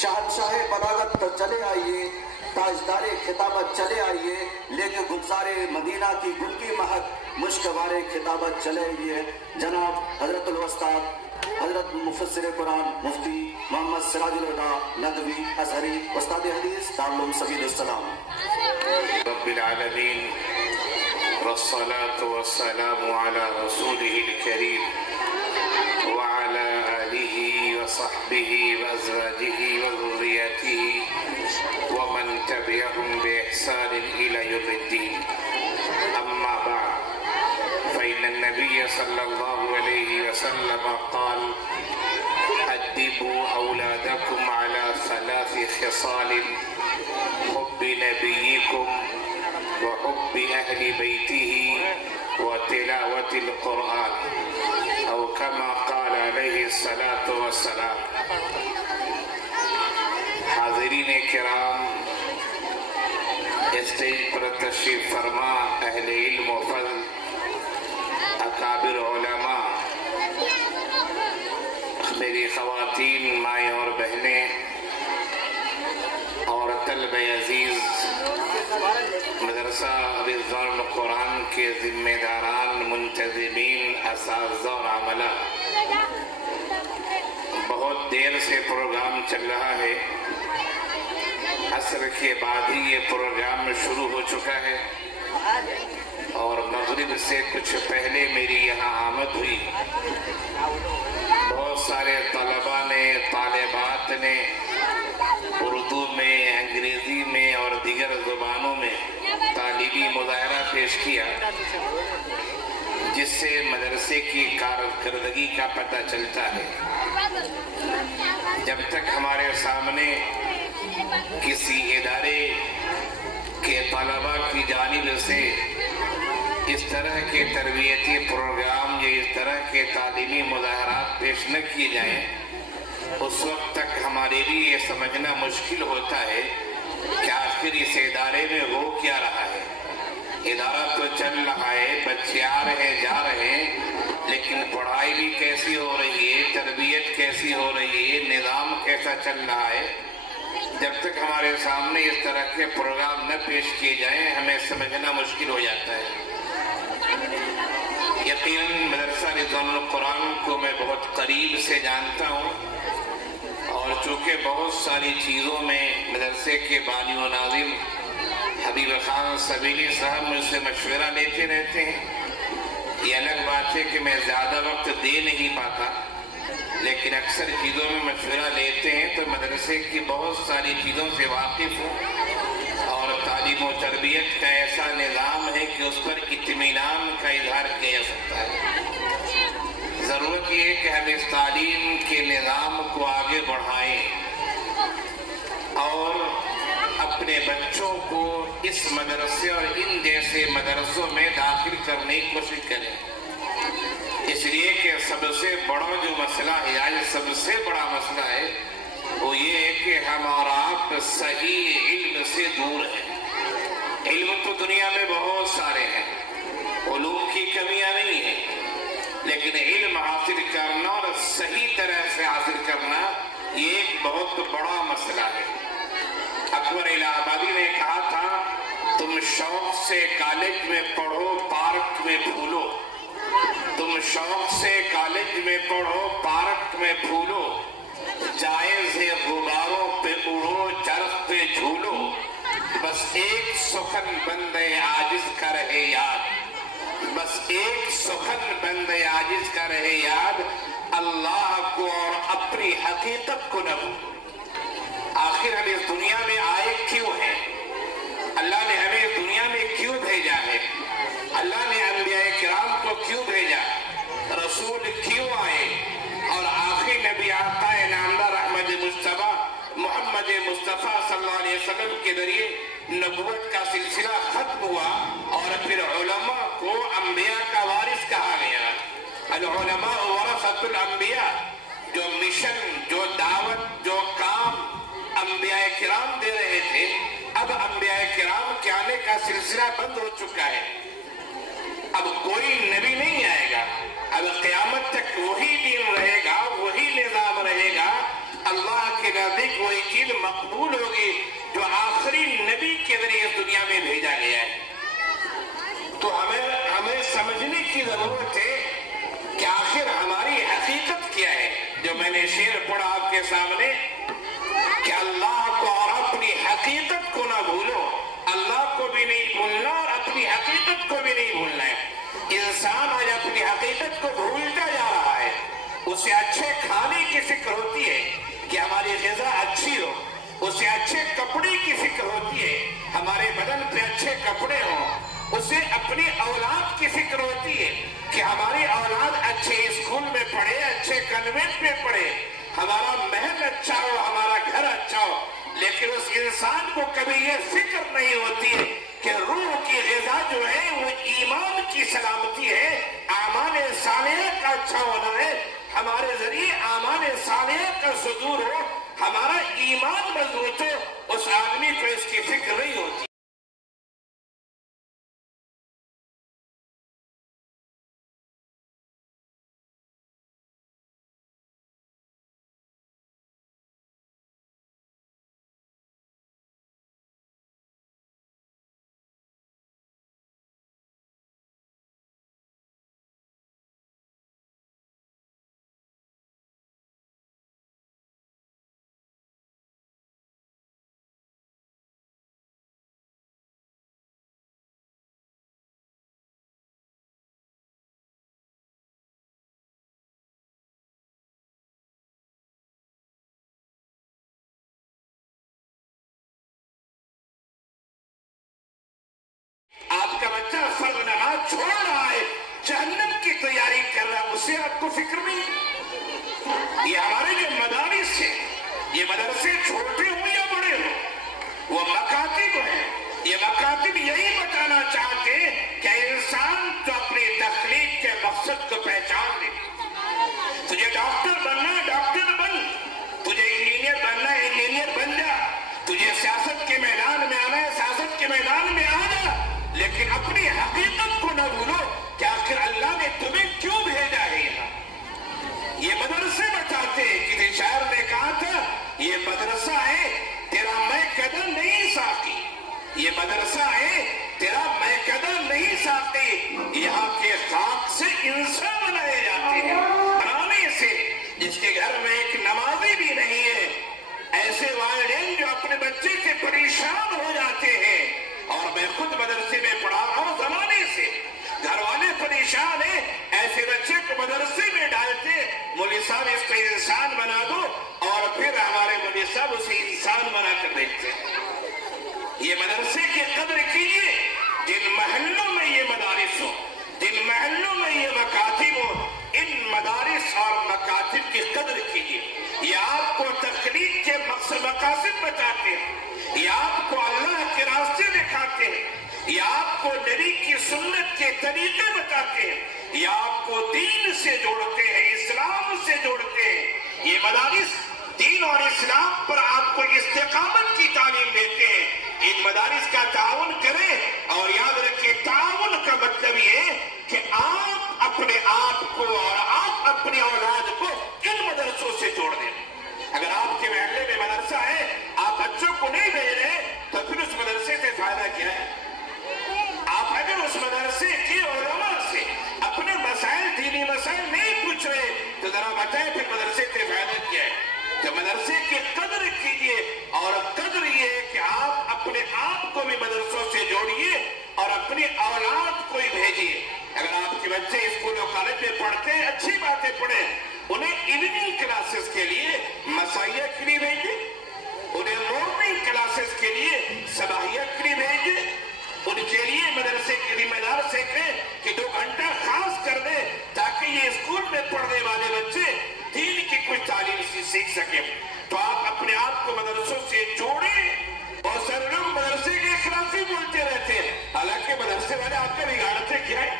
شہنشاہ بلاغت تو چلے آئیے، تاجدار خطابت چلے آئیے، لے کے گلزار مدینہ کی گل کی مہک مشکوار خطابت چلے آئیے۔ جناب حضرت الاستاذ حضرت مفسر قرآن مفتی محمد سراج الہدیٰ ندوی ازہری استاد حدیث دارالعلوم سبیل السلام۔ رب العالمین والصلاة والسلام على رسوله الكريم وعلى آله وصحبه وأزواجه وذريته ومن تبعهم بإحسان إلى يوم الدين، أما بعد، فإن النبي صلى الله عليه وسلم قال: أدبوا أولادكم على 3 خصال: حب نبيكم وحب أهل بيته وتلاوة القرآن، أو كما قال عليه الصلاة والسلام۔ حاضرین کرام، اسٹیج پر تشریف فرما اہل علم و فضل، اکابر علماء، میری خواتین، مائیں اور بہنیں اور طلبہ عزیز، مدرسہ رضوان القرآن کے ذمہ داران، منتظمین، اساتذہ اور عملہ، بہت دیر سے پروگرام چل رہا ہے۔ عصر کے بعد ہی یہ پروگرام شروع ہو چکا ہے اور مغرب سے کچھ پہلے میری یہاں آمد ہوئی۔ بہت سارے طلباء نے، طالبات نے اردو میں، انگریزی میں اور دیگر زبانوں میں تعلیمی مظاہرہ پیش کیا، جس سے مدرسے کی کارکردگی کا پتہ چلتا ہے۔ جب تک ہمارے سامنے کسی ادارے کے طلباء کی جانب سے اس طرح کے تربیتی پروگرام یا اس طرح کے تعلیمی مظاہرات پیش نہ کیے جائیں، اس وقت تک ہمارے لیے یہ سمجھنا مشکل ہوتا ہے کہ آخر اس ادارے میں ہو کیا رہا ہے۔ ادارہ تو چل رہا ہے، بچے آ رہے ہیں، جا رہے ہیں، لیکن پڑھائی بھی کیسی ہو رہی ہے، تربیت کیسی ہو رہی ہے، نظام کیسا چل رہا ہے۔ جب تک ہمارے سامنے اس طرح کے پروگرام نہ پیش کیے جائیں، ہمیں سمجھنا مشکل ہو جاتا ہے۔ یقیناً مدرسہ رضوان القرآن کو میں بہت قریب سے جانتا ہوں، اور چونکہ بہت ساری چیزوں میں مدرسے کے بانی و ناظم حبیب خان سبیلی صاحب مجھ سے مشورہ لیتے رہتے ہیں۔ یہ الگ بات ہے کہ میں زیادہ وقت دے نہیں پاتا، لیکن اکثر چیزوں میں مشورہ لیتے ہیں تو مدرسے کی بہت ساری چیزوں سے واقف ہوں، اور تعلیم و تربیت کا ایسا نظام ہے کہ اس پر اطمینان کا اظہار کیا جا سکتا ہے۔ ضرورت یہ ہے کہ ہم اس تعلیم کے نظام کو آگے بڑھائیں اور اپنے بچوں کو اس مدرسے اور ان جیسے مدرسوں میں داخل کرنے کی کوشش کریں، اس لیے کہ سب سے بڑا جو مسئلہ ہے، آج سب سے بڑا مسئلہ ہے وہ یہ ہے کہ ہم اور آپ صحیح علم سے دور ہیں۔ علم تو دنیا میں بہت سارے ہیں، علوم کی کمیاں نہیں ہیں، لیکن علم حاصل کرنا اور صحیح طرح سے حاصل کرنا یہ ایک بہت بڑا مسئلہ ہے۔ اکبر الہ آبادی نے کہا تھا، تم شوق سے کالج میں پڑھو، پارک میں پھولو، تم شوق سے کالج میں پڑھو، پارک میں پھولو، جائز ہے غباروں پہ اڑو، چرخ پہ جھولو، بس ایک سخن بندے عاجز کا رہے یاد، بس ایک سخن بندے عاجز کا رہے یاد، اللہ کو اور اپنی حقیقت کو نہ بھولو۔ آخر ہم اس دنیا میں آئے کیوں ہیں؟ اللہ نے ہمیں اس دنیا میں کیوں بھیجا ہے؟ اللہ نے انبیاء کرام کو کیوں بھیجا؟ رسول کیوں آئے؟ اور آخری نبی آقا نامدار احمد مصطفیٰ محمد مصطفیٰ صلی اللہ علیہ وسلم کے ذریعے نبوت کا سلسلہ ختم ہوا، اور پھر علماء کو انبیاء کا وارث کہا گیا۔ العلماء ورثۃ الانبیاء، جو مشن، جو دعوت، جو کام انبیاء کرام دے رہے تھے، اب انبیاء کرام کے آنے کا سلسلہ بند ہو چکا ہے۔ اب کوئی نبی نہیں آئے گا، اب قیامت تک وہی دین رہے گا، وہی نظام رہے گا۔ اللہ کے نزدیک وہی چیز مقبول ہوگی جو آخری نبی کے ذریعے اس دنیا میں بھیجا گیا ہے. تو ہمیں سمجھنے کی ضرورت ہے کہ آخر ہماری حقیقت کیا ہے. جو میں نے شعر پڑھا آپ کے سامنے کہ اللہ کو اور اپنی حقیقت کو نہ بھولو, اللہ کو بھی نہیں بھولنا اور اپنی حقیقت کو بھی نہیں بھولنا ہے. انسان آج اپنی حقیقت کو بھولتا جا رہا ہے. اسے اچھے کھانے کی فکر ہوتی ہے کہ ہماری غذا اچھی ہو, اسے اچھے کپڑے کی فکر ہوتی ہے ہمارے بدن پہ اچھے کپڑے ہوں, اسے اپنی اولاد کی فکر ہوتی ہے کہ ہماری اولاد اچھے اسکول میں پڑھے, اچھے کنوینٹ میں پڑھے, ہمارا محل اچھا ہو, ہمارا گھر اچھا ہو. لیکن اس انسان کو کبھی یہ فکر نہیں ہوتی ہے کہ روح کی غذا جو ہے وہ ایمان کی سلامتی ہے, اعمال صالحہ کا اچھا ہونا ہے, ہمارے ذریعے اعمال صالحہ کا صدور ہو, ہمارا ایمان مضبوط ہو. اس آدمی کو اس کی فکر نہیں ہوتی. آپ کا بچہ فرض نماز چھوڑ رہا ہے, جہنم کی تیاری کر رہا ہے, اس سے آپ کو فکر نہیں. یہ ہمارے جو مدارس ہیں, یہ مدرسے چھوٹے ہوں یا بڑے ہوں, وہ مکاتب ہیں. یہ مکاتب یہی بتانا چاہتے ہیں کہ انسان تو اپنی تخلیق کے مقصد کو پہچان لے. تجھے ڈاکٹر بننا ہے ڈاکٹر بن, تجھے انجینئر بننا ہے انجینئر بن جا, تجھے سیاست کے میدان میں آنا ہے سیاست کے میدان میں آ جا. لیکن اپنی حقیقت کو نہ بھولو کہ آخر اللہ نے تمہیں کیوں بھیجا ہے یہاں. یہ مدرسے بتاتے ہیں, کسی شاعر نے کہا تھا یہ مدرسہ ہے تیرا میں قدر نہیں ساقی, یہ مدرسہ ہے تیرا میں قدر نہیں ساقی. یہاں کے خاک سے انسان بنائے جاتے ہیں, بنانے سے. جس کے گھر میں ایک نمازی بھی نہیں ہے, ایسے والدین جو اپنے بچے سے پریشان ہو جاتے ہیں. اور میں خود مدرسے میں پڑھا رہا ہوں زمانے سے, گھر والے پریشان ہیں, ایسے بچے کو مدرسے میں ڈالتے, مولوی صاحب اس کو انسان بنا دو, اور پھر ہمارے مولوی صاحب اسے انسان بنا کر دیکھتے ہیں. یہ مدرسے کی قدر کیجیے. جن محلوں میں یہ مدارس ہو, جن محلوں میں یہ مکاتب ہو, ان مدارس اور مکاتب کی قدر کیجیے. یہ آپ کو تخلیق کے مقاصد بتاتے ہیں, یہ آپ کو اللہ کے راستے دکھاتے ہیں, یہ آپ کو نبی کی سنت کے طریقے بتاتے ہیں, یہ آپ کو دین سے جوڑتے ہیں, اسلام سے جوڑتے ہیں. یہ مدارس دین اور اسلام پر آپ کو استقامت کی تعلیم دیتے ہیں. ان مدارس کا تعاون کریں, اور یاد رکھیں تعاون کا مطلب یہ ہے کہ آپ اپنے آپ کو اور آپ اپنی اولاد کو ان مدرسوں سے جوڑ دیں. اگر آپ کے محلے میں مدرسہ ہے, آپ بچوں کو نہیں بھیج رہے, تو پھر اس مدرسے سے فائدہ کیا ہے؟ آپ اگر اس مدرسے کی علماء سے اپنے مسائل, دینی مسائل نہیں پوچھ رہے, تو ذرا بتائیں پھر مدرسے سے فائدہ کیا ہے؟ تو مدرسے کی قدر کیجیے, اور قدر یہ ہے کہ آپ اپنے آپ کو بھی مدرسوں سے جوڑیے اور اپنی اولاد کو ہی بھیجیے. اگر آپ کے بچے اسکول و کالج میں پڑھتے ہیں, اچھی باتیں پڑھیں, انہیں ایوننگ کلاسز کے لیے مسائیہ کے لیے بھیجیے, انہیں مارننگ کلاسز کے لیے صباحیت کے لیے بھیجیے, ان کے لیے مدرسے کے ذمہ دار سیکھیں کہ 2 گھنٹہ خاص کر دیں, تاکہ یہ اسکول میں پڑھنے والے بچے دین کی کچھ تعلیم سیکھ سکیں. تو آپ اپنے آپ کو مدرسوں سے جوڑیں. بہت سارے لوگ مدرسے کے خلاف ہی بولتے رہتے ہیں, حالانکہ مدرسے والے آپ کا بگاڑتے کیا ہے؟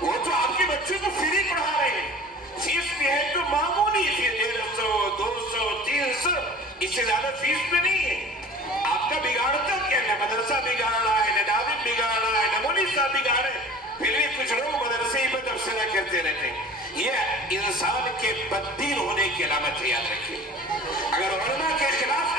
وہ تو آپ کے بچوں کو فری پڑھا رہے ہیں. فیس بھی ہے تو معمولی فیس, 150, 200, 300, اس سے زیادہ فیس میں نہیں ہے. آپ کا بگاڑتا کیا ہے؟ نہ مدرسہ بگاڑ رہا ہے, نہ ناظم بگاڑ رہا ہے, نہ مولوی صاحب بگاڑ رہے, پھر بھی کچھ لوگ مدرسے ہی پر تبصرہ کرتے رہتے ہیں. یہ انسان کے بددین ہونے کی علامت ہے, یاد رکھیے. اگر علماء کے خلاف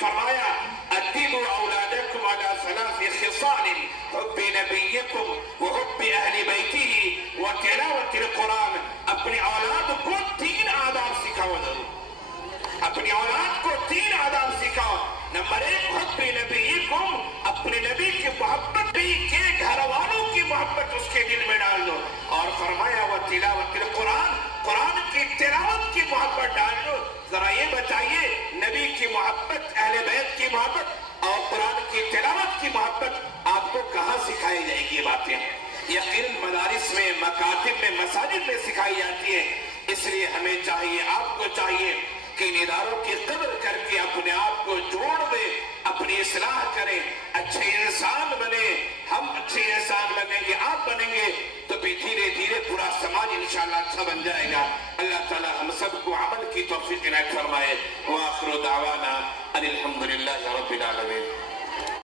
فرمایا ادبوا اولادکم علی ثلاث خصال حب نبیکم وحب اہل بیتہ وتلاوت القرآن. اپنی اولاد کو 3 آداب سکھاؤ ضرور. اپنی اولاد کو 3 آداب سکھاؤ. نمبر 1 حب نبیکم، اپنے نبی کی محبت، نبی کے گھر والوں کی محبت اس کے دل میں ڈال دو. اور فرمایا وتلاوت القرآن، قرآن کی تلاوت کی محبت ڈال دو. ذرا یہ بتائیے نبی کی محبت، اہل بیت کی محبت اور قرآن کی تلاوت کی محبت آپ کو کہاں سکھائی جائے گی؟ باتیں یقیناً مدارس میں، مکاتب میں، مساجد میں سکھائی جاتی ہے. اس لیے ہمیں چاہیے، آپ کو چاہیے کہ ان اداروں کی قدر کر کے اپنے آپ کو جوڑ دے، اپنی اصلاح کریں، اچھے انسان بنے. ہم اچھے انسان بنیں گے، آپ بنیں گے تو بھی دھیرے دھیرے پورا سماج انشاءاللہ اچھا بن جائے گا. اللہ تعالی ہم سب کو عمل کی توفیق عنایت فرمائے. وآخر دعوانا ان الحمدللہ رب العالمین.